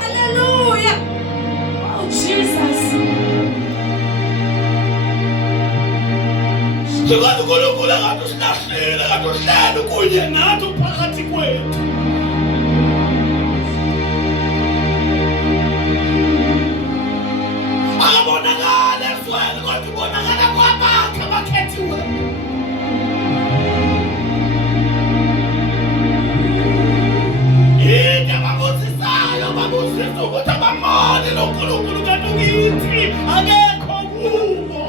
Hallelujah. Oh, Jesus. Abonakala eswele kodwa ubonakala mphathi wena. Into babuzisayo babuzisa ukuthi abamone lo Nkulunkulu kanti ukithi akekho kubo.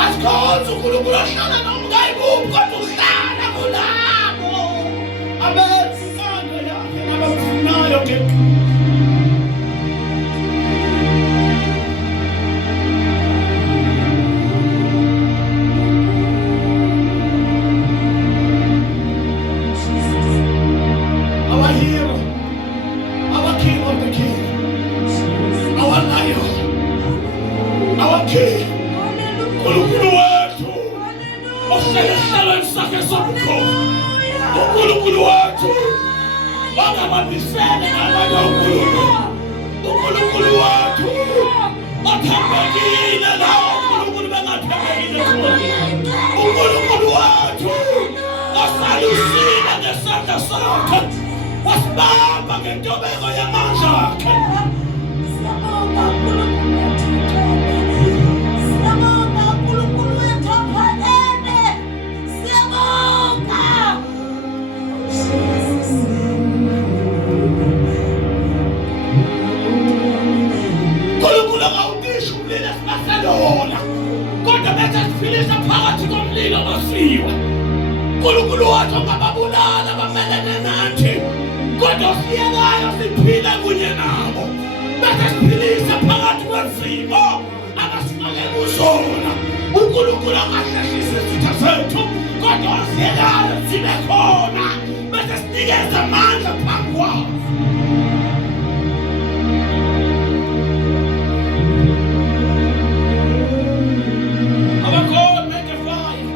Asikhonze uNkulunkulu ahlala nomngane kubo kodwa uhlala kulabo abenza inkando yakhe nabamfunayo ngeqiniso. Our hero, our king of the king, our lion, our king, uNkulunkulu wethu ohlala esihlalweni sakhe sobukhosi, uNkulunkulu wethu ongabambisene nabanye uNkulunkulu wethu othembekile lawo uNkulunkulu bengathembekile khona, uNkulunkulu wethu osalusile ngesandla sakhe wasibamba ngentobeko yamandla akhe. Siyabonga uNkulunkulu wethu. Siyabonga uNkulunkulu wethu ophalele. Siyabonga. uNkulunkulu akawukishi umlilo esibaselona kodwa bese siphilisa phakathi komlilo nosiwa. uNkulunkulu wethu ongababulala bamelene nathi kodwa siyekayo siphila kunye nabo bese siphilisa phakathi kwezimo abasifake kuzona. uNkulunkulu angahleshisi izitha zethu kodwa siyekayo zibe khona bese sinikeza amandla phambi kwazo. Our God make a fire.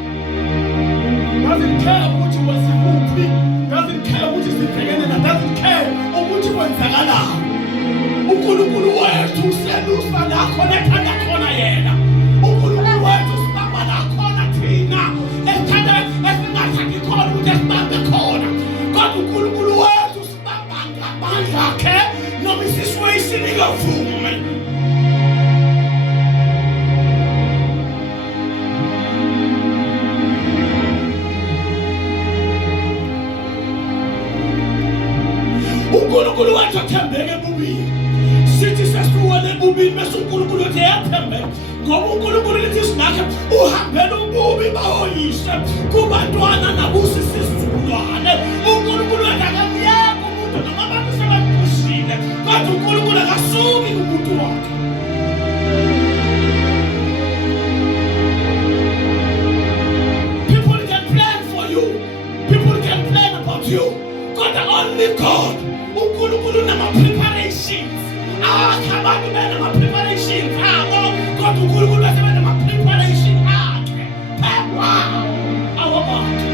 Doesn't care ukuthi wasikuphi, doesn't care ukuthi sibhekene na, doesn't care ukuthi kwenzakalani. uNkulunkulu wethu uselusa la khona ethanda khona yena. uNkulunkulu wethu sibamba la khona thina ethanda esingathandi khona ukuthi sibambe khona. Kodwa uNkulunkulu wethu sibamba ngamandla akhe noma isituation ingavumi. uNkulunkulu wethu athembeke ebubini. Sithi sesiwele ebubini bese uNkulunkulu wethu eyathembeka ngoba uNkulunkulu lithi sinakhe uhambele ububi bawoyise kubantwana nabusisizukulwane. uNkulunkulu wethu akamyeka umuntu noma abantu sebemphusile kodwa uNkulunkulu akasuki kumuntu wakhe. People can plan for you, people can plan about you, but only God. uNkulunkulu nama-preparations. Abantu benama-preparations abo kodwa uNkulunkulu nama-preparation akhe phambi kwabo abantu.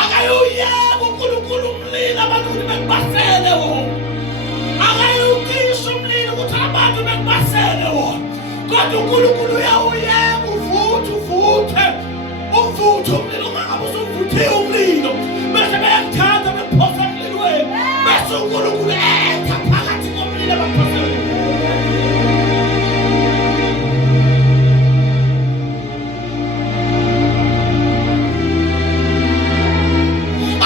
Akayuyeka uNkulunkulu umlilo abantu ukuthi bekubasele wona. Akayukishi umlilo ukuthi abantu bekubasele wona. Kodwa uNkulunkulu uyawuyeka uvuthe umlilo ungangabe usuvuthe umlilo bese beyakuthatha bephosa emlilweni bese uNkulunkulu etha phakathi komlilo baphosa.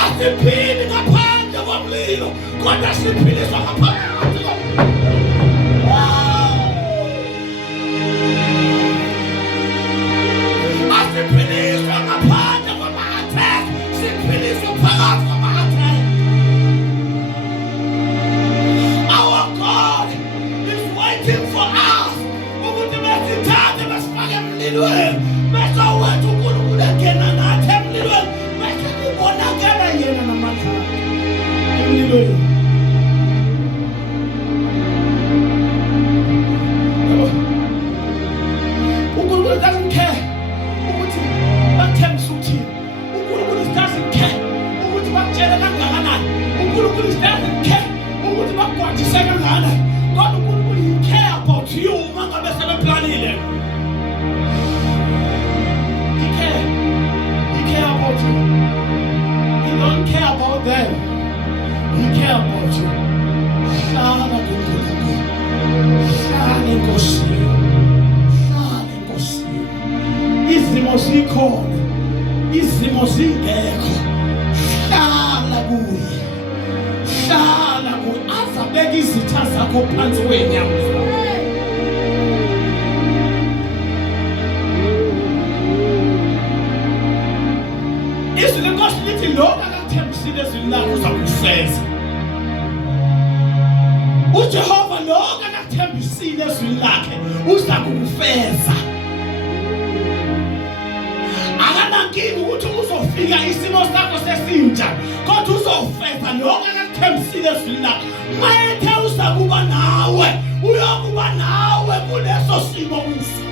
Asiphili ngaphandle komlilo kodwa siphiliswa ngaphandle komlilo. Asiphiliswa ngaphandle kwama-attack, siphiliswa phakathi kwama-attack. Our God is waiting for us ukuthi besithathe besifake emlilweni bese wethu uNkulunkulu engena nathi emlilweni bese kubonakala yena namandla akhe emlilweni. uNkulunkulu doesn't care ukuthi bathembise uthini. uNkulunkulu doesn't care ukuthi bakutshele kangakanani. uNkulunkulu doesn't care ukuthi bakugwajise kangakanani. Kodwa uNkulunkulu he care about you uma ngabe sebeplanile. He care about you. He don't care about them. He care about you. Hlala kuNkulunkulu. Hlala enkosini. Hlala enkosini. Izimo zikhona. Izimo zingekho. Hlala kuye. Hlala kuye. Azabeka izitha zakho phansi kwenyawo zakho. Izwi lenkosi lithi lo akakuthembisile ezwini lakho uzakufeza. uJehova lo akakuthembisile ezwini lakhe uzakufeza. Akanankinga ukuthi uzofika isimo sakho sesinja, kodwa uzofeza lo akakuthembisile ezwini lakhe. Mayethe uzakuba nawe, uyokuba nawe kuleso simo kuso.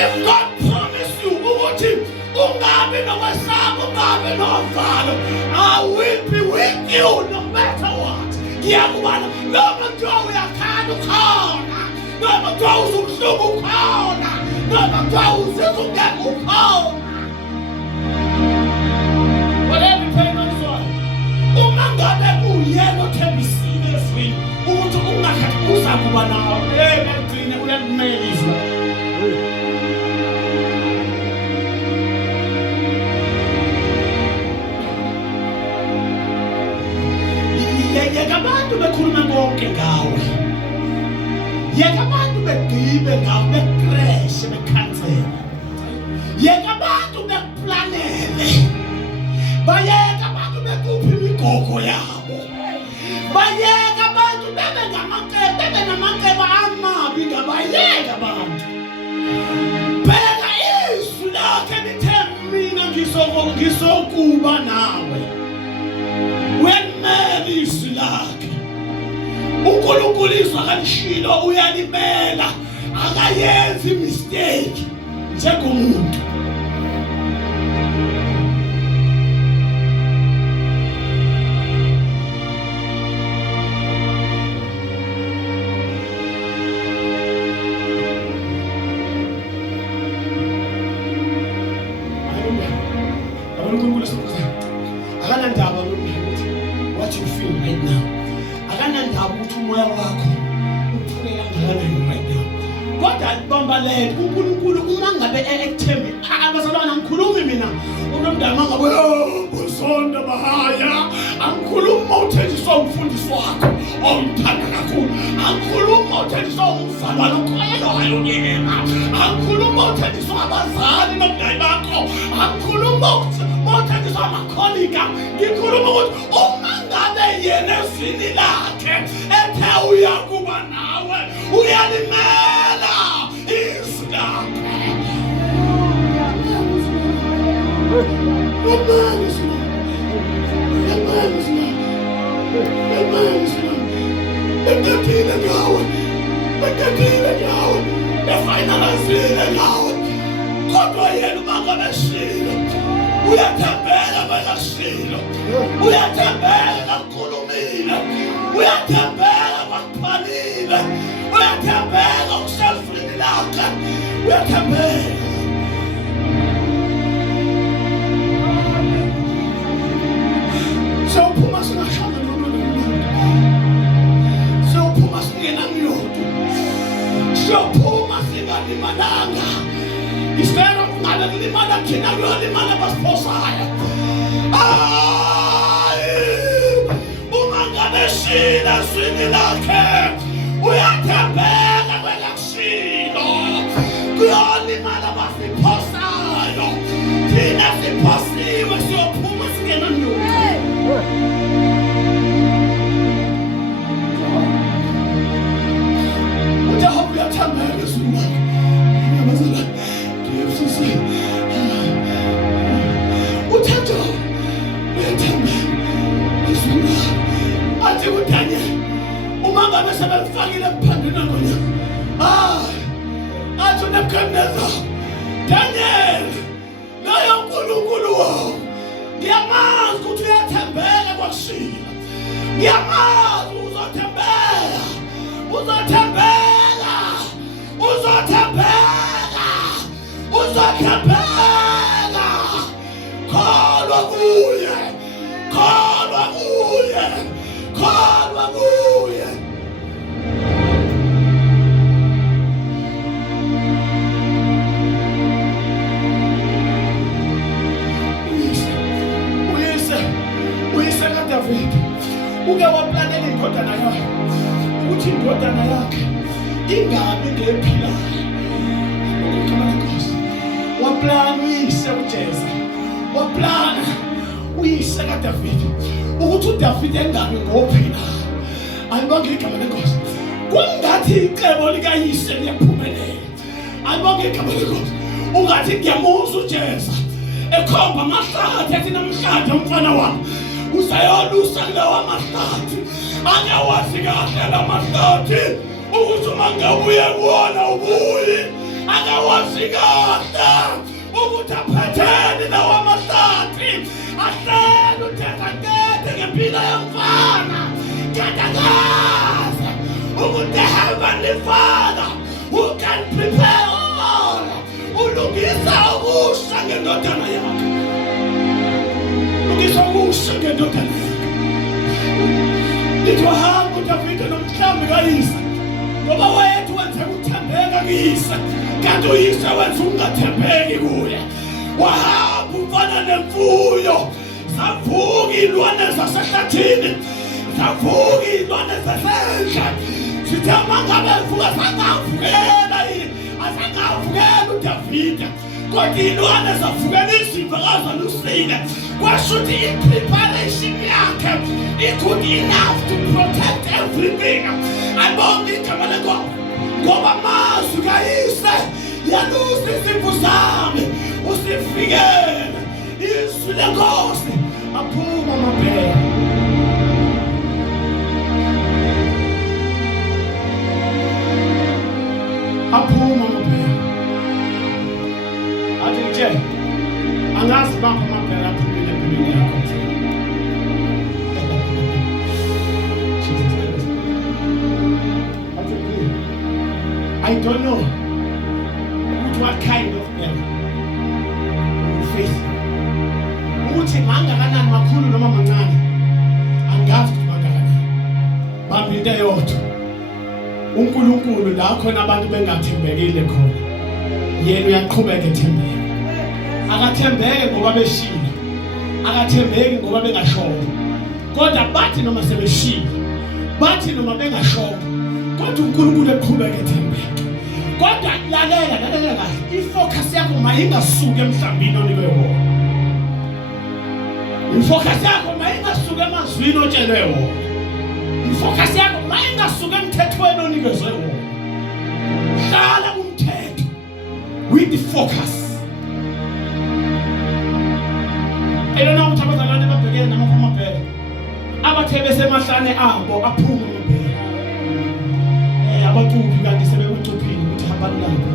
If God promise you ukuthi ungabi nokwesaba, ungabi novalo, I will be with you no matter what. Ngiyakubona noma kuthiwa uyakhala ukhona, noma kuthiwa usubuhlungu ukhona, noma kuthiwa uzizwa ungekho ukhona. Whatever pain or sorrow, uma ngabe uyena othembisile ezwini ukuthi ungakhathi uzakuba nawe, ekugcine uyakumelisa. Yeka abantu bekhuluma konke ngawe. Yeka abantu begibe ngawe, becrash, bekhansela. Yeka abantu bekuplanele. Bayeka abantu bekuphi imigogo yabo. Bayeka abantu bebe namacebo amabi ngabayeka abantu. Bheka izwi lakhe lithe mina ngizokuba nawe. Wemele izwi lakhe. uNkulunkulu izwi akalishilo uyalimela, akayenzi mistake njengomuntu. uNkulunkulu akanandaba what you feel right now. Akanandaba ukuthi umoya wakho uphuke kangakanani right now. Kodwa libambalele uNkulunkulu uma ngabe ekuthembi abazalwana ngikhulumi mina unomndana ngabe uzonda bahaya. Angikhuluma uthenjiswa umfundisi wakho omthanda kakhulu. Angikhuluma uthenjiswa umzalwane okhoyelwayo yena. Angikhuluma uthenjiswa abazali nomndeni bakho. Angikhuluma uthenjiswa amakholika. Ngikhuluma ukuthi uma ngabe yena ezwini lakhe ethe uyakuba nawe, uyalimela izwi lakhe. Bekatile ngawe, befinalizile ngawe. Kodwa yena uma ngabe shilo, uyathembeka kwakashilo, uyathembeka kukhulumile, uyathembeka kwakuphalile, uyathembeka kusefrini lakhe, uyathembeka. Sewuphuma singashanga nomuntu, sewuphuma singenamnyoto, sewuphuma singalimalanga. Instead of ngabe kulimala thina kuyolimala abasiphosayo. Uma ngabe shila ezwini lakhe, uyathembeka kwelakushilo, kuyolimala abasiphosayo. Thina siphosiwe siyophuma singenamnyoto. uJehova uyathembeka ezwini lakhe. Uthetha uyathembeka ezwini lakhe. Athi uDaniel uma ngabe sebemfakile ephandeni ngonya, athi uNebukadnezar, Daniel naye uNkulunkulu wawo ngiyamazi ukuthi uyathembeka kwakushilo. Ngiyamazi uzothembeka, uzothembeka, uzothembeka, uzothembeka. Kholwa kuye, uke waplanela indodana yakhe ukuthi indodana yakhe ingabi ngephilayo. Ukhuluma Nkosi, waplana uyise uJese, waplana uyise kaDavide ukuthi uDavide engabi ngophilayo. Ayibonge igama leNkosi. Kungathi icebo likayise liyaphumelela. Ayibonge igama leNkosi. Ungathi ngiyamuzwa uJese ekhomba amahlathi ethi namhlanje umfana wami usayolusa kulawa mahlathi. Angawazi kahle la mahlathi ukuthi uma ngabuye kuwona ubuyi. Angawazi kahle ukuthi aphatheni lawa mahlathi. Ahlele uthekathethe ngempilo yomfana. Kadagaza ukuthi the Heavenly Father who can prepare all. Ulungisa ukusha ngendodana yakhe. Ulungisa ukusha ngendodana yakhe. Litho hamba uDavide nomhlambi kayise. Ngoba wethu wenze ukuthembeka kuyise. Kanti uyise wenze ungathembeki kuye. Wahamba ufana nemfuyo. Zavuka ilwane zasehlathini. Zavuka ilwane zasendle. Sithama ngabe vuka sangavukela yini. Asangavukela uDavide. Kodwa ilwane zavukela izivakazi lusile. Kwasho ukuthi i-preparation yakhe it enough to protect everything. Ayibonge igama leNkosi. Ngoba amazwi kayise yalusa izimvu zami. Usifikele izwi leNkosi aphuma amabhele. Aphuma amabhele. Athi ngitshela angazi bapha amabhele aphumile empilweni yakho. I don't know what kind of man faith. Ukuthi mangakanani makhulu noma mancane. Angazi ukuthi mangakanani. Bamba into eyodwa. uNkulunkulu la khona abantu bengathembekile khona. Yena uyaqhubeka ethembeka. Akathembeke ngoba beshila. Akathembeki ngoba bengashona. Kodwa bathi noma sebeshila. Bathi noma bengashona. Kodwa uNkulunkulu eqhubeka ethembeka. Kodwa lalela kahle. Ifocus yakho mayingasuke emhlambini onikwe wona. Ifocus yakho mayingasuke emazwini otshelwe wona. Ifocus yakho mayingasuke emthethweni onikezwe wona. Hlala kumthetho with the focus. Elona ukuthi abazalwane babhekene namaphumaphelele. Abathe besemahlane abo aphuma amabhele. Abacuphi kanti sebecuphile ukuthi hambani lapho.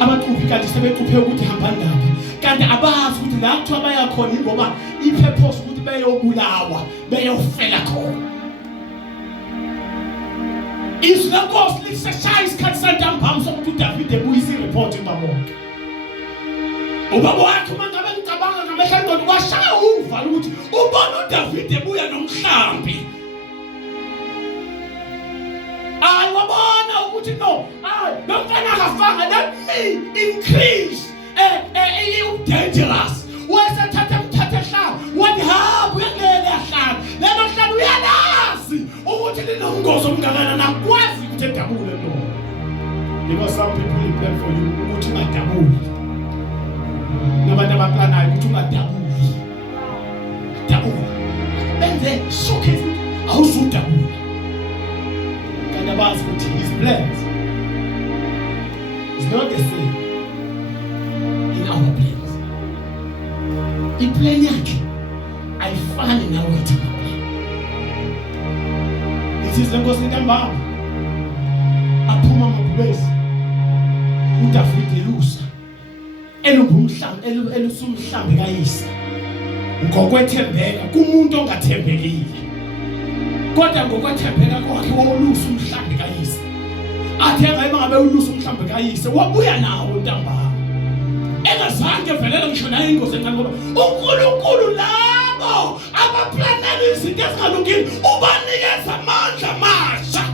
Abacuphi kanti sebecuphe ukuthi hambani lapho. Kanti abazi ukuthi la kuthiwa baya khona ngoba ipurpose ukuthi beyobulawa, beyofela khona. Izwi leNkosi liseshaya isikhathi santambama sokuthi uDavide ebuyisa ireport kubabonke. Ubaba wakhe mangabe ngicabanga ngamehla ndoda washaya uva ukuthi ubona uDavide ebuya nomhlambi. I wabona ukuthi no, nomfana akafanga, let me increase dangerous. Wasethatha umthatha hlala, wadihamba uyakele yahlala. Lelo hlala uyalazi ukuthi linongozo omngakanani akwazi ukuthi edabule lo. Because some people plan for you ukuthi ungadabuli. Nabantu abaplanayo ukuthi ungadabuli. Dabula. Benze shoke futhi awuzudabula. Kanti abazi ukuthi his plans is not the same in our plans. Iplan yakhe ayifani nawe thina plan. Isizwe Nkosi ntambama aphuma amabhubesi uDavide lusa elubumhlambi elusumhlambi kayise ngokwethembeka kumuntu ongathembekile. Kodwa ngokwethembeka kwakhe wolusa umhlambi kayise. Athenga ibangabe ulusa umhlambi kayise wabuya nawo ntambama. Engazange velela ngisho naye ingozi encane ngoba uNkulunkulu labo abaplanela izinto ezingalungile ubanikeza amandla amasha.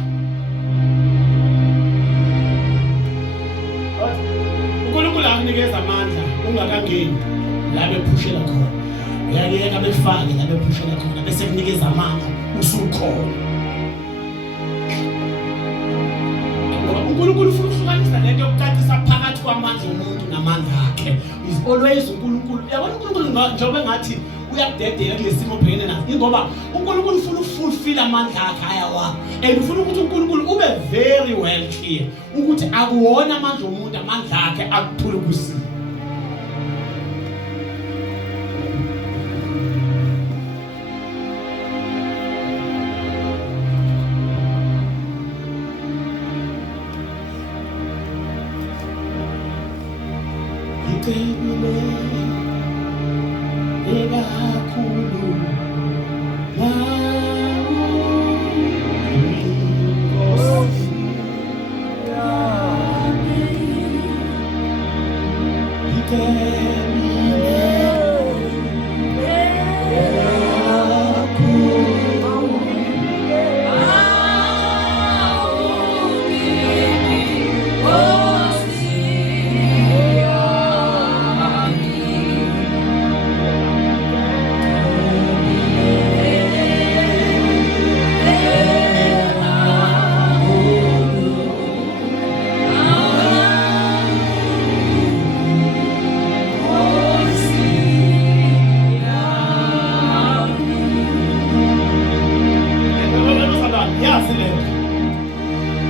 uNkulunkulu akunikeza amandla ungakangeni la bephushela khona. uyayeka bekufake la bephushela khona bese kunikeza amandla usukhona. Ngoba uNkulunkulu ufuna ukuhlukanisa lento yokucacisa phakathi kwamandla omuntu namandla akhe. Is always uNkulunkulu. Yabona uNkulunkulu njengoba engathi uyakudedela kulesimo obhekene naso. Ingoba uNkulunkulu ufuna ukufulfill amandla akhe ayawa. And ufuna ukuthi uNkulunkulu ube very well clear ukuthi akuwona amandla omuntu, amandla akhe akuphulukisile.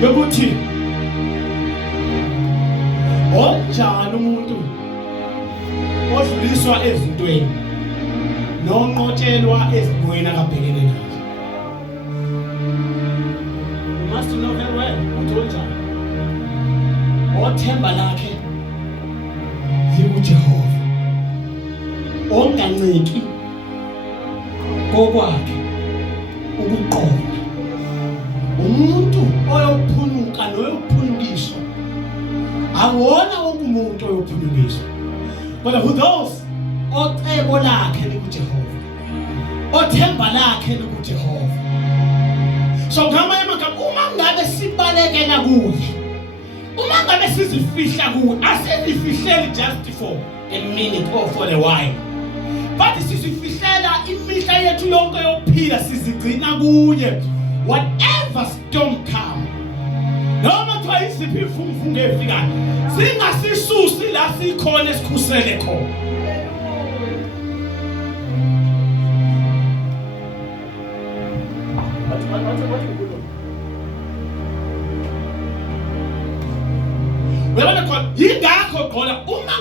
Yokuthi onjani umuntu odluliswa ezintweni nonqotshelwa ezibweni akabhekene nazo. You must know very well ukuthi onjani. Othemba lakhe yikuJehova, onganciki kokwakhe ukuqonda. Umuntu oyophunuka noyophundiswa awona wonke umuntu oyophundiswa, kodwa who those ocebo lakhe likuJehova, othemba lakhe likuJehova. So ngamanye amagama uma ngabe sibalekela kuye, uma ngabe sizifihla kuye, asizifihleli just for a minute or for a while, but sizifihlela imihla yethu yonke yokuphila, sizigcina kuye. Whatever storm come, noma kuthiwa isiphi imfumfungu efikayo, singasisusi la sikhona esikhusele khona. Uyabona khona yingakho khona uma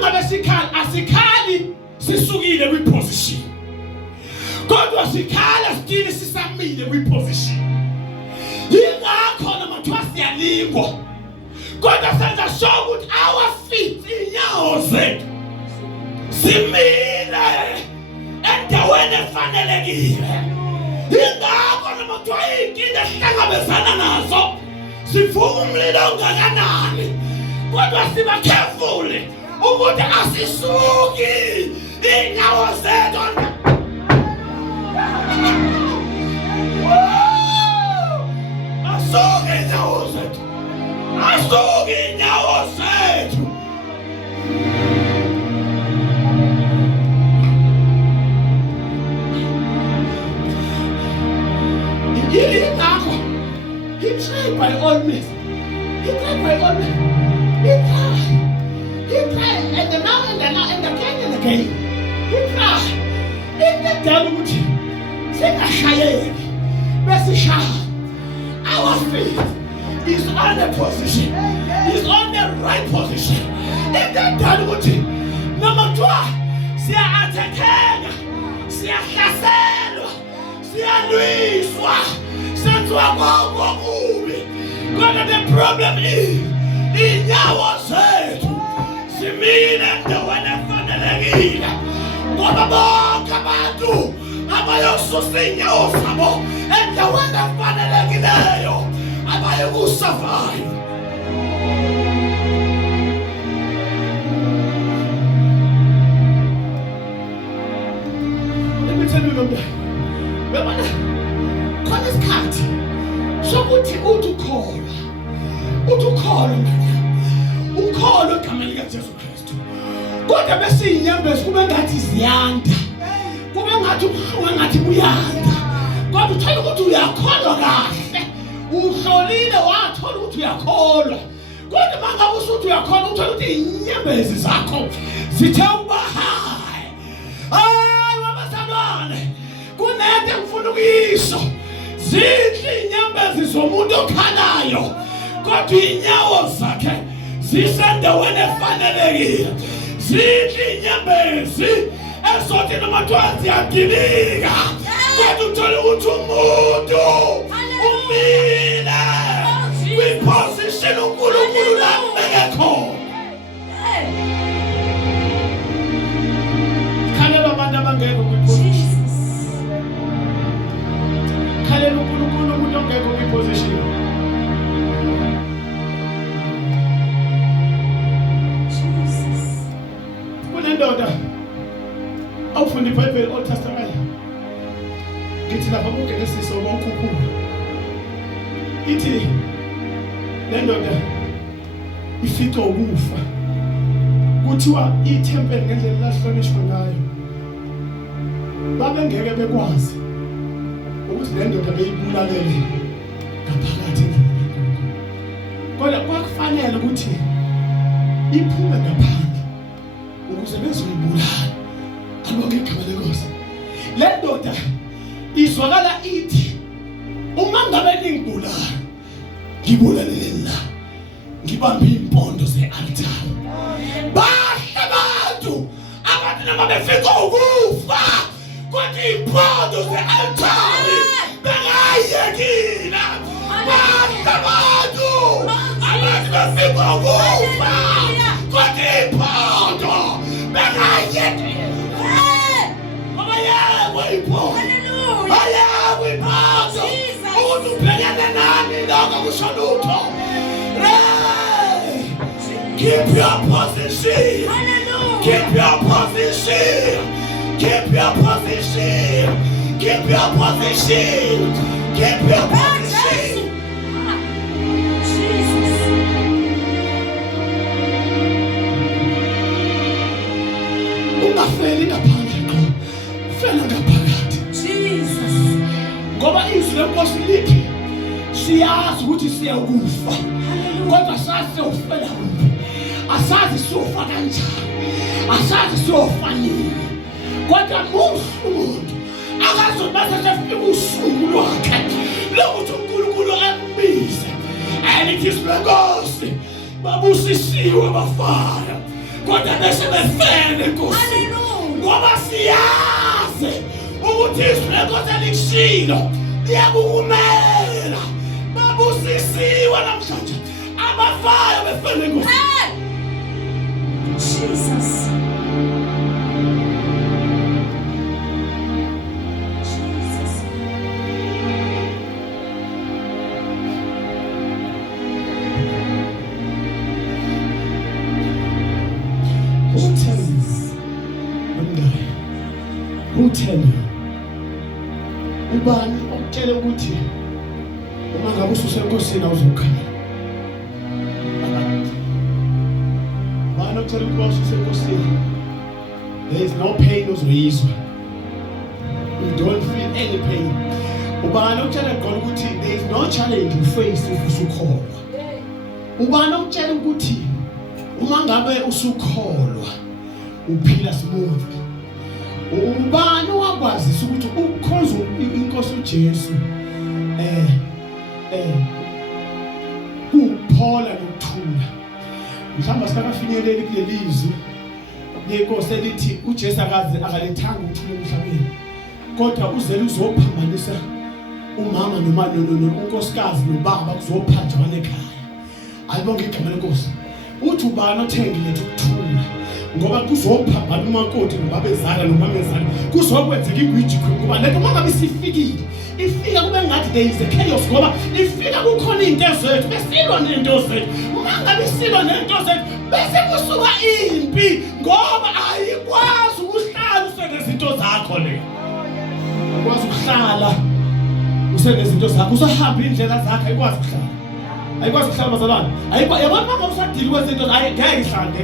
ngabe sikhala asikhali sisukile kwiposition, kodwa sikhala still sisamile kwiposition. Yingakho namathiwa siyalingwa, kodwa senza sure ukuthi our feet, inyawo zethu simile endaweni efanelekile. Yingakho namathiwa inkinga esihlangabezana nazo sivuka umlilo ongakanani, kodwa siba careful ukuthi asisuki inyawo zethu. Asuke inyawo zethu, asuke inyawo zethu. Yingakho he tried by all means. He tried by all means. He tried, and now and again. He tried. Indaba ukuthi singashayeki besishaya. Our faith is on the position, is on the right position. Indaba ukuthi noma kuthiwa siya-attack-eka, siyahlaselwa, siyalwiswa, senziwa konke okubi, kodwa the problem is inyawo zethu simile endaweni efanelekile, ngoba bonke abantu abayosusa inyawo zabo endaweni efanelekileyo abayokusurvive. Let me tell you something. Uyabona khona isikhathi sokuthi uthi ukholwa egameni likaJesu Kristu, kodwa bese inyembezi kube ngathi ziyanda, kube ngathi ubuhlungu ngathi buyanda, kodwa uthola ukuthi uyakholwa kahle, uhlolile wathola ukuthi uyakholwa. Kodwa mangabe usuthi uyakholwa uthola ukuthi inyembezi zakho zithe ukuba hayi. Hayi wabazalwane, kunento engifuna ukuyisho. Zinhle inyembezi zomuntu okhalayo, kodwa inyawo zakhe zisendaweni efanelekile. Zinhle inyembezi ezothi noma kuthiwa ziyadilika, kodwa uthola ukuthi umuntu umile kwi-position uNkulunkulu lambeke khona. Khalela abantu abangekho kwi-position. Khalela uNkulunkulu umuntu ongekho kwi-position. Kunendoda awufunda iBhayibheli Old Testament. Ngithi lapha kuGenesis okukhuphula. Ithi lendoda ifica ukufa. Kuthiwa ithempeli ngendlela lahlonishwa ngayo, babengeke bekwazi ukuthi lendoda beyibulalele ngaphakathi endlini. Kodwa kwakufanele ukuthi iphume ngaphandle ukuze bezoyibulala. Alokho igama lenkosi. Lendoda izwakala ithi, uma ngabe ningibulala, ngibulalele la, ngibambe impondo ze-altare. Bahle abantu noma befika ukufa, kodwa impondo ze-altare bengayekile. Bahle abantu befika ukufa, kodwa impondo bengayekile. Ayekho impondo, ayekho impondo. Umuntu ubhekene nani lokho kusho lutho. Keep your position. Keep your position. Keep your position. Keep your position. Keep your position. Ungafeli ngaphandle qho. Fela ngaphakathi. Jesus. Ngoba izwi lenkosi lithi siyazi ukuthi siyakufa. Kodwa sazi siyofela kuphi. Asazi siyofa kanjani. Asazi siyofa nini. Kodwa umuntu akazobasa sefika usuku lwakhe lokuthi uNkulunkulu ambize. Alithi isenkosi babusisiwe abafana. Kodwa bese befele Nkosi. Ngoba siyazi ukuthi isenkosi alikushilo liyakukumela. Babusisiwe namhlanje. Abafana befele Nkosi. Jesus. Who tell you? Ubani okutshela ukuthi uma ngabe ususenkosini awuzokhala. Ubani okutshela ukuthi ususenkosini there is no pain ozoyizwa. You don't feel any pain. Ubani okutshela khona ukuthi there is no challenge you face if usukholwa. Ubani okutshela ukuthi uma ngabe usukholwa uphila smooth. Ubani wakwazisa ukuthi ukukhoza inkosi uJesu kuphola nokuthula. Mhlawumbe sikafinyeleli kulelizwi lenkosi elithi uJesu akalethanga ukuthula emhlabeni, kodwa uzele uzophambanisa umama noma unkosikazi nobaba kuzophanjwana ekhaya. Ayibonke igama lenkosi. Uthi ubani othengile ukuthula ngoba kuzophambana umakoti nobabezala nomamezala kuzokwenzeka igwiji kuba lento mangabe sifikile ifika kube ngathi there is a chaos ngoba ifika kukhona into ezethu besilwa nento zethu. Mangabe silwa nento zethu bese kusuka impi ngoba ayikwazi ukuhlala usenezinto zakho le. Ukwazi ukuhlala usenezinto zakho usahamba indlela zakho ayikwazi ukuhlala. ayikwazi ukuhlala bazalwane, ayikwazi yabona manje usadili kwezinto ngeke ihlale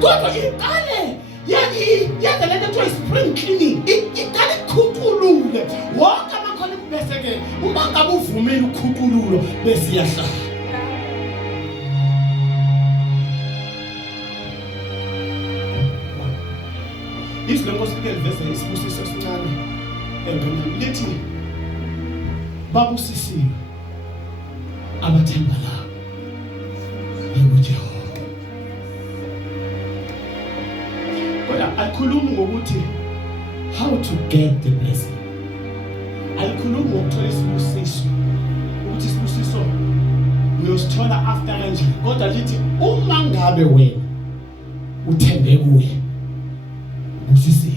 kodwa iqale yenza lento ekuthiwa spring cleaning, iqale ikhuculule wonke amakhono bese-ke uma ngabe uvumile ukukhucululo bese iyahlala. Izwi lenkosi likeliveze isibusiso esincane engqondweni lithi babusisiwe abathemba lawo uJehova. Kodwa alikhulumi ngokuthi how to get the blessing, alikhulumi ngokuthola isibusiso ukuthi isibusiso uyosithola after kanjani, kodwa lithi uma ngabe wena uthembe kuye usisiwe.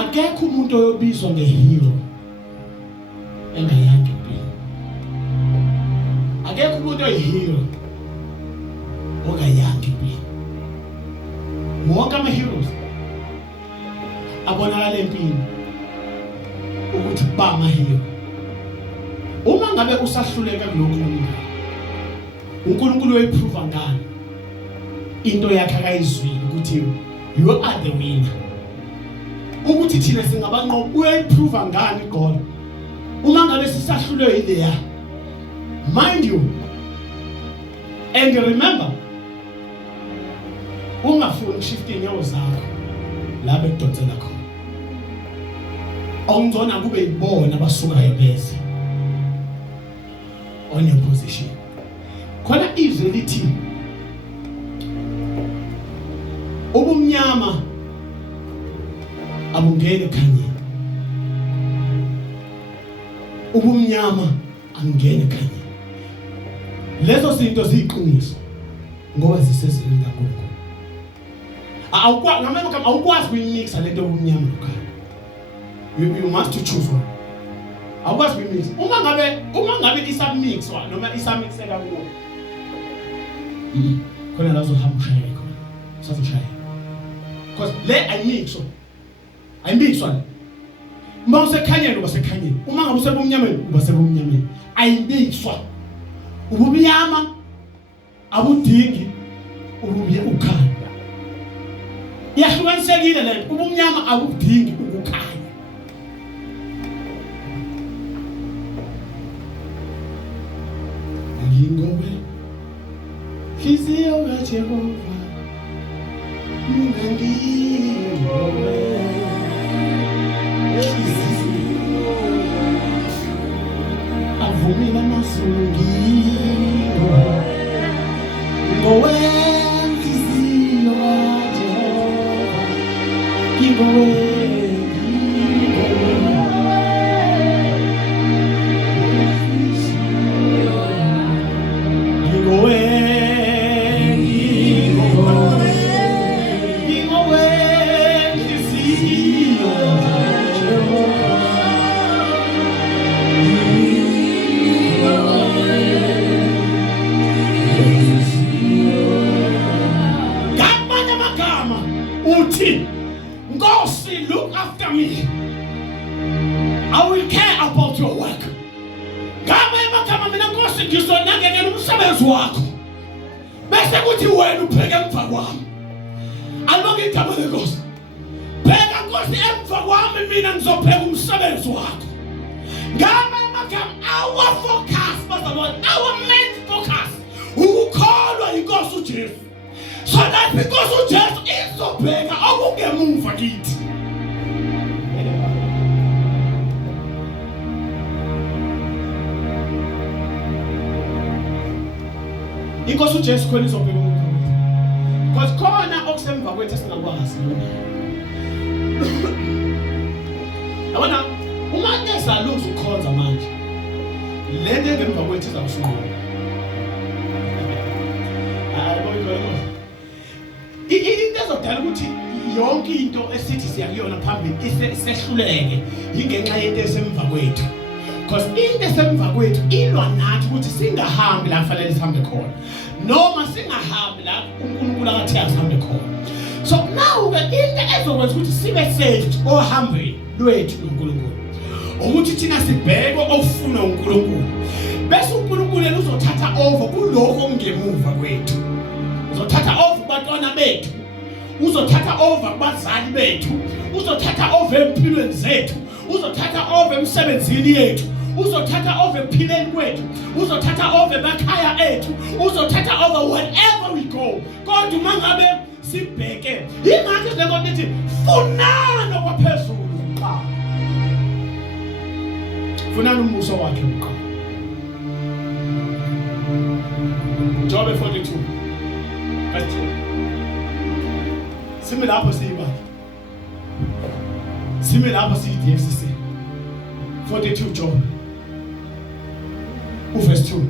Akekho umuntu oyobizwa ngehero engayanga impilo. Akekho umuntu oyihero ongayanga impilo. Wonke ama-heroes abonakala empini ukuthi ba ama-hero. Uma ngabe usahluleka kulokho uNkulunkulu uyiprove ngani into yakhe akayizwile ukuthi you are the winner, ukuthi thina singabanqobi uyiprove ngani God uma ngabe sisahlulwe yileya. Mind you, and remember, ungafuni ukushift inyawo zakho la bekudonsela khona, awungizona kube yibona abasukayo bese on your position. Khona izwi lithi ubumnyama abungene ekhanyeni, ubumnyama angene ekhanyeni. Lezo zinto ziyiqiniso ngoba zisezweni laNkulunkulu. Awukwazi ukuyimixa lento ubumnyama nokhanya. You must to choose one. Awukwazi ukuyimixa. Uma ngabe isamixwa noma isamixeka kuwo, khona la uzohamba ushayela khona, usazoshayela. Because le ayimixwa. Uma usekhanyeni uba sekhanyeni, uma ngabe usebumnyameni uba sebumnyameni. Ayimixwa. Ubumnyama abudingi ukhanya. Iyahlukanisekile lento. Ubumnyama abudingi ukukhanya. Ngingowe hliziyo kaJehova, mina ngingowe hliziyo avumile amazulu ngowe hliziyo kaJehova, ngingowe Nkosi, look after me. I will care about your work. Ngama emakama mina Nkosi ngizonakekela umsebenzi wakho. Bese kuthi wena upheke emva kwami. Alonke igama leNkosi. Pheka Nkosi emva kwami, mina ngizopheka umsebenzi wakho. Ngama emakama our focus, our main focus ukukholwa iNkosi uJesu. So that because uJesu izobheka okungemuva kithi. Inkosi uJesu khona izobheka okungemuva. Because khona okusemva kwethu esingakwazi lona. Abona uma ngesalunga ukukhonza manje, lento engemva kwethu izawusunqoba. Into ezodala ukuthi yonke into esithi siyakuyona phambili isehluleke ingenxa yento esemva kwethu. Because into esemva kwethu ilwa nathi ukuthi singahambi la kufanele sihambe khona, noma singahambi la uNkulunkulu akathi asihambe khona. So now ke into ezokwenza ukuthi sibe saved ohambeni lwethu noNkulunkulu ukuthi thina sibheke ofuna uNkulunkulu bese uNkulunkulu uzothatha over kuloko ongemuva kwethu uzothatha over kubantwana bethu uzothatha over kubazali bethu uzothatha over empilweni zethu uzothatha over emsebenzini yethu uzothatha over empilweni kwethu uzothatha over emakhaya ethu uzothatha over wherever we go kodwa mangabe sibheke ingakho lento nithi funana kwaphezulu uqala funana umuso wakhe uqala Job 42 verse 2 Simi lapho siyibala Simi lapho siyi-DFCC 42 Job verse 2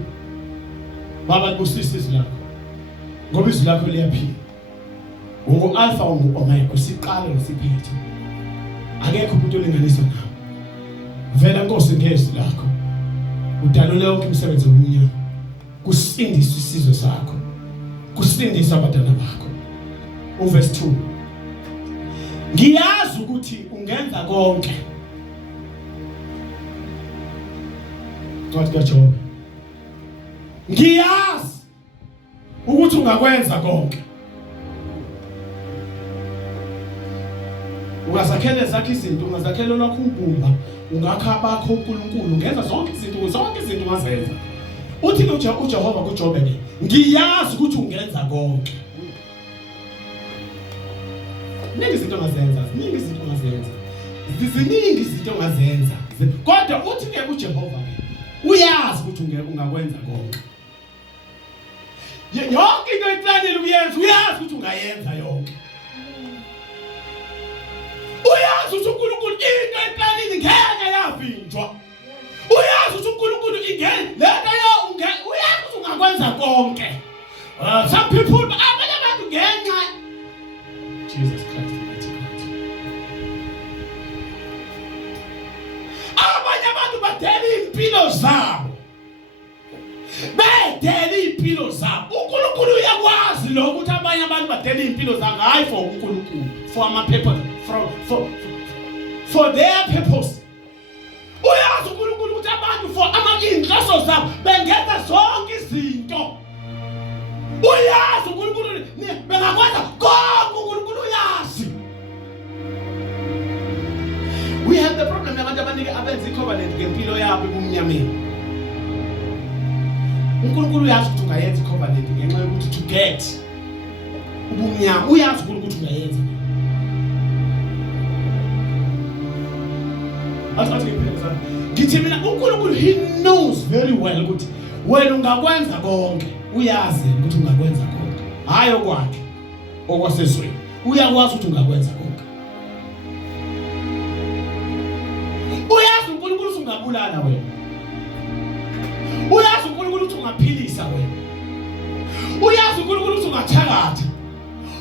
Baba kusisi izwi lakho ngoba izwi lakho liyaphila ungu-alpha ungu-omega usiqala nesiphethe akekho umuntu olinganiswa nawe vela Nkosi ngezwi lakho udalule yonke imisebenzi yobumnyama kusindiswe isizwe sakho kusindiswe abantwana bakho verse 2 Ngiyazi ukuthi ungenza konke What got Job Ngiyazi ukuthi ungakwenza konke Ungazakhele zakhe izinto ungazakhele lokho ubumba ungakha bakho uNkulunkulu ungenza zonke izinto ungazenza Uthi uJehova kuJob ke ngiyazi ukuthi ungenza konke Ziningi izinto ongazenza kodwa uthi ke kuJehova ke uyazi ukuthi ungakwenza konke yonke into eplanile ukuyenza uyazi ukuthi ungayenza yonke uyazi ukuthi uNkulunkulu into eplanile ngeke yavinjwa uyazi ukuthi uNkulunkulu lento uyazi ukuthi ungakwenza konke some people abanye abantu ngenxa Jesus Christ mighty God abanye abantu badela impilo zabo uNkulunkulu uyakwazi lokho ukuthi abanye abantu badela impilo zabo hayi for uNkulunkulu for ama people for their purpose uyazi uNkulunkulu ukuthi abantu for inhloso zabo bengenza zonke izinto uyazi uNkulunkulu bengakwenza konke uNkulunkulu uyazi we have the problem abantu abanike abenza icovenant ngempilo yabo ebumnyameni uNkulunkulu uyazi ukuthi ungayenza icovenant ngenxa yokuthi to get ubumnyama uyazi ukuthi ungayenza Ngithi mina uNkulunkulu he knows very well ukuthi wena ungakwenza konke uyazi ukuthi ungakwenza konke hayi okwakhe okwasezweni uyakwazi ukuthi ungakwenza konke uyazi uNkulunkulu ungabulala wena uyazi uNkulunkulu ukuthi ungaphilisa wena uyazi uNkulunkulu ukuthi ungathakatha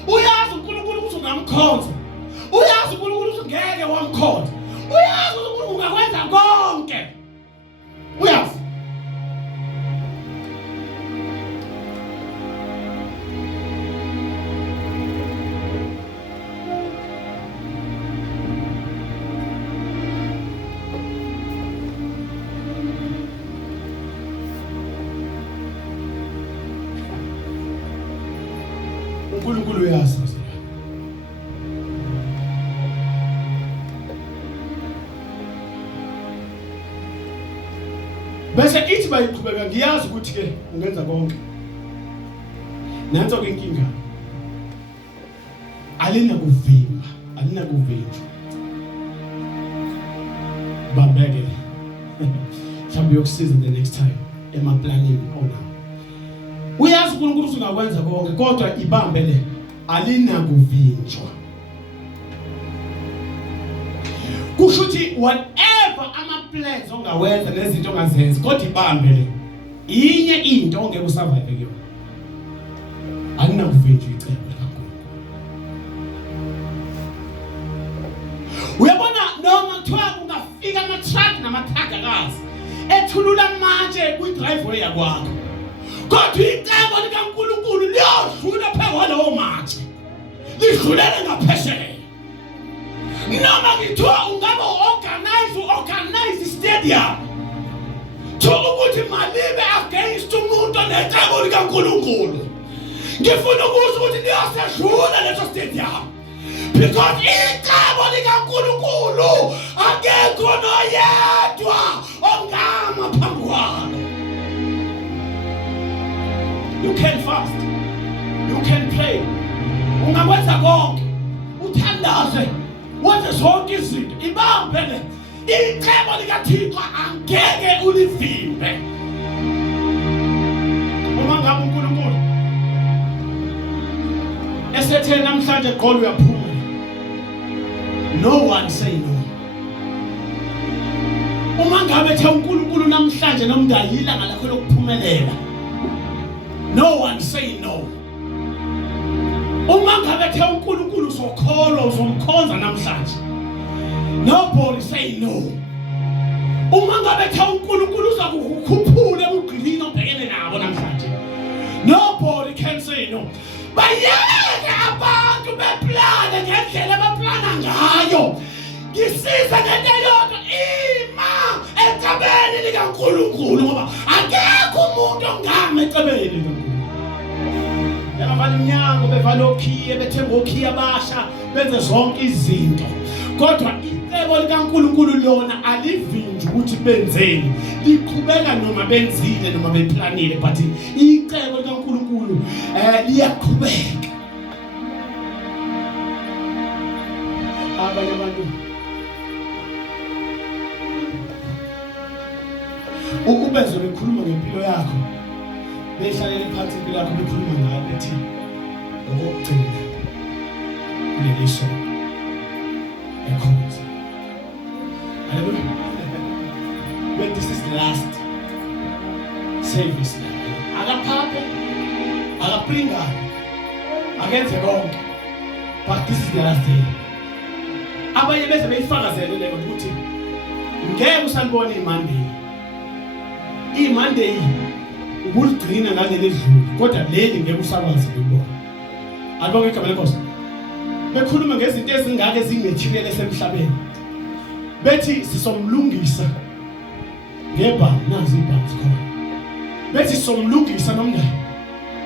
uyazi uNkulunkulu ukuthi ungamkhonza uyazi uNkulunkulu ukuthi ngeke wamkhonza uyazi ukuthi ungakwenza konke uyazi uNkulunkulu uyazi bese ithi bayiqhubeka ngiyazi ukuthi ke ungenza konke nanso ke inkinga alina kuvinjwa babeke mhlawumbe yokusiza the next time emaplanini ona uyazi uNkulunkulu ukuthi ungakwenza konke kodwa ibambe le alina kuvinjwa kusho ukuthi whatever ama-plans ongawenza nezinto ongazenzi kodwa ibambe le inye into ongeke usurvive kuyona alinakuvinjwa icebo likaNkulunkulu uyabona noma kuthiwa ungafika ama-truck nama-truckakazi ethulula amatshe kwi-driveway yakwakho kodwa icebo likaNkulunkulu liyodlula phezu kwalawo matshe lidlulele ngaphesheya. Noma ngithiwa ungabe organize stadium to ukuthi malibe against umuntu onecebo likaNkulunkulu. Ngifuna ukuthi liyosedlula leso stadium because icebo likaNkulunkulu akekho noyedwa ongama phambi kwalo. You can fast, you can pray, ungakwenza konke, uthandaze, wenze zonke izinto, ibambe le icebo likaThixo angeke ulivimbe. Uma ngabe uNkulunkulu esethe namhlanje qolo uyaphuma, no one say no. Uma ngabe ethe uNkulunkulu namhlanje nomndayila ngalakho lokuphumelela, no one say no. Uma ngabe ethe uNkulunkulu uzokholwa uzomkhonza namhlanje, nobody say no. Uma ngabe ethe uNkulunkulu uzakukhuphula ugqilini obhekene nabo namhlanje, nobody can say no. Bayeke abantu beplane ngendlela abaplana ngayo. Ngisiza ngento yodwa, ima ecebeni likaNkulunkulu ngoba akekho umuntu ongama ecebeni likaNkulunkulu. Yavala iminyango, bevala okhiye, bethenga okhiye abasha, benze zonke izinto. Kodwa icebo likaNkulunkulu lona alivinji ukuthi benzeni, liqhubeka noma benzile noma beplanile, but icebo likaNkulunkulu liyaqhubeka. Abanye abantu ukubezwe bekhuluma ngempilo yakho, behlalele phansi impilo yakho bekhuluma ngayo bethi okugcina kuleli sonto ekhonza. Hallelujah. But this is the last service. Akaphaphe, akapringane, akenze konke, but this is the last day. Abanye bese beyifakazele lento ukuthi ngeke usanibone iMonday ubulugcina ngaleli dlule, kodwa leli ngeke usakwazi ukubona. Alibonke igama lenkosi. Bekhuluma ngezinto ezingake zingethiwele esemhlabeni. Bethi sisomlungisa ngebhamu, nazi ibhamu zikhona. Bethi somlungisa nomndeni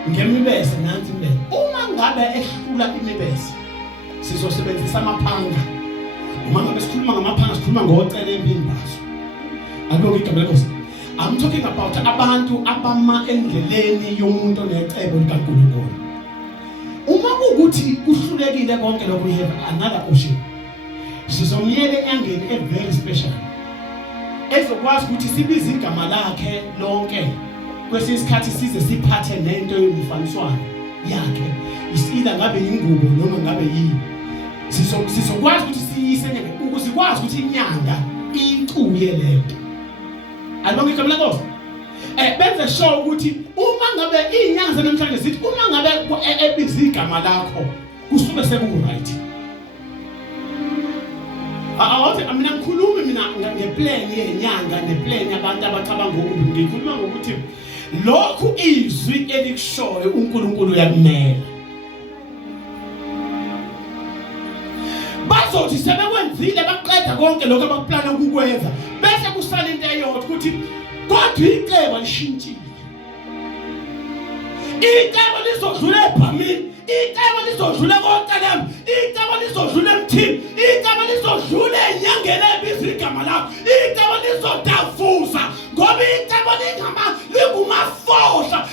ngemibese, nansi imibese. Uma ngabe ehlula imibese, sizosebenzisa amapanga. Uma ngabe sikhuluma ngamapanga, sikhuluma ngocela impimbazo. Alibonke igama lenkosi. I'm talking about abantu abama endleleni yomuntu onecebo likaNkulunkulu. Uma ukuthi kuhlulekile konke lokho, we have another option. Sizomyele enyangeni a very special, ezokwazi ukuthi sibize igama lakhe lonke. Kwesinye isikhathi size siphathe nento yomfaniswano yakhe, isida ngabe ingubo noma ngabe yini. Sizokwazi ukuthi siyise ukuze sikwazi ukuthi inyanga icuye lento. Alibonke igama lenkosi. Benze show ukuthi uma ngabe inyanga zanamhlanje sithi uma ngabe ebiza igama lakho kusuke seku-right. Awuthi mina ngikhulumi mina ngeplan yenyanga neplan yabantu abacabanga ukuthi ngikhuluma ngokuthi lokhu izwi elikushoyo uNkulunkulu uyakumela. Bazothi sebekwenzile baqeda konke lokho abakuplana ukukwenza, bese kusala into eyodwa ukuthi kodwa icebo lishintshile. Icebo lizodlula ebhamini, icebo lizodlula koCaleb, icebo lizodlula emthini, icebo lizodlula enyangeni ebiza igama lakho, icebo lizodavuza ngoba icebo lingumafohla